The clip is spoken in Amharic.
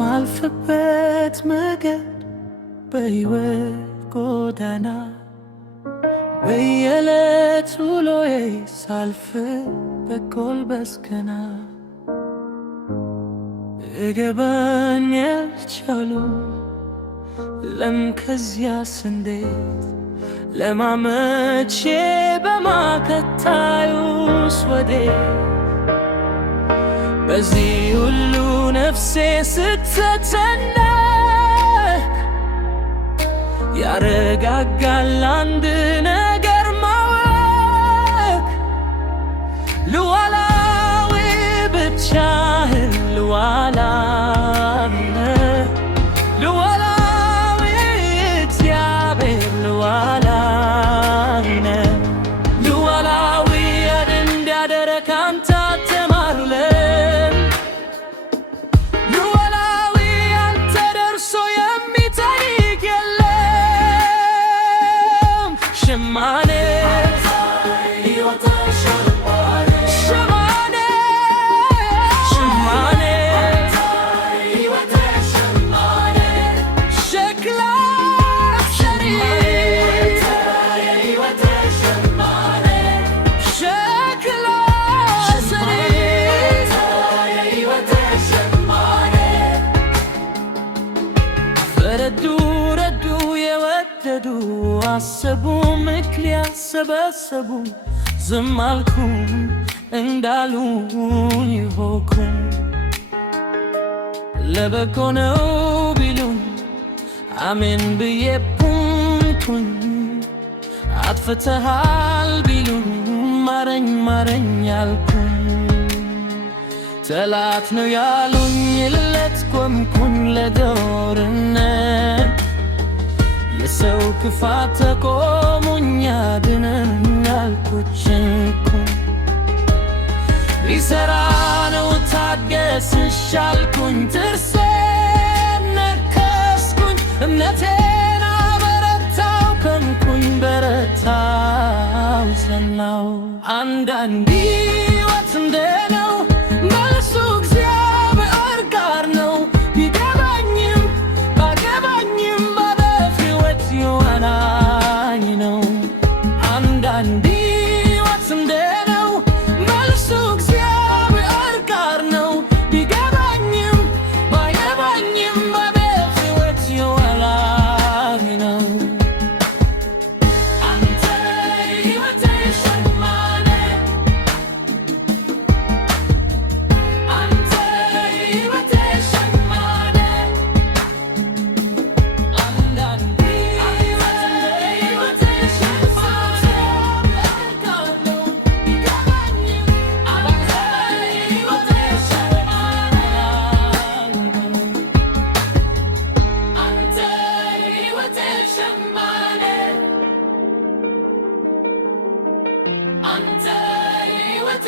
በማልፍበት መንገድ በሕይወት ጎዳና በየዕለት ውሎዬ ሳልፍ በጎንበስ ቀና ሊገባኝ ያልቻለው ለምን ከዚያስ እንዴት ለማመቼ በማከታዩስ ወዴት በዚህ ሁሉ ነፍሴ ስትጨነቅ ያረጋጋል አንድ ነገር ማወቅ ሉዓላዊ ብቻህን ሉዓላዊ እግዚአብሔር ሉዓላዊ ሉዓላዊ እንዲያደርግ ካንተ ተማሩለን ሉዓላዊ አንተ ደርሶ የሚጠይቅ የለም ሸማኔ ረዱ የወደዱ አሰቡ ምክንያት ሰበሰቡ ዝም አልኩ እንዳሉኝ ይሆኩ ለበጎ ነው ቢሉኝ አሜን ብዬ ፑንኩኝ አጥፍተሃል ቢሉኝ ማረኝ ማረኝ አልኩኝ ጠላት ነው ያሉኝ ልለት ቆምኩኝ ለጦርነት የሰው ክፋት ተቆሙኝ አድነኝ አልኩኝ ጭንኩኝ ሊሰራ ነው ታገስሽ አልኩኝ ጥርሴን ነከስኩኝ እምነቴን አበረታው ከምኩኝ በረታው ጸናው አንዳንድ ሕይወት እንደነው መልሱ እግዚአብሔር ጋር ነው ቢገባኝም ባገባኝም ባለፍ ሕይወት የዋናኝ ነው አንዳንድ ሕይወት እንደነው መልሱ እግዚአብሔር ጋር ነው ቢገባኝም ባገባኝም ባለፍ ሕይወት የዋናኝ ነው አንተ ሕይወቴ ሸማኔ Anta, you were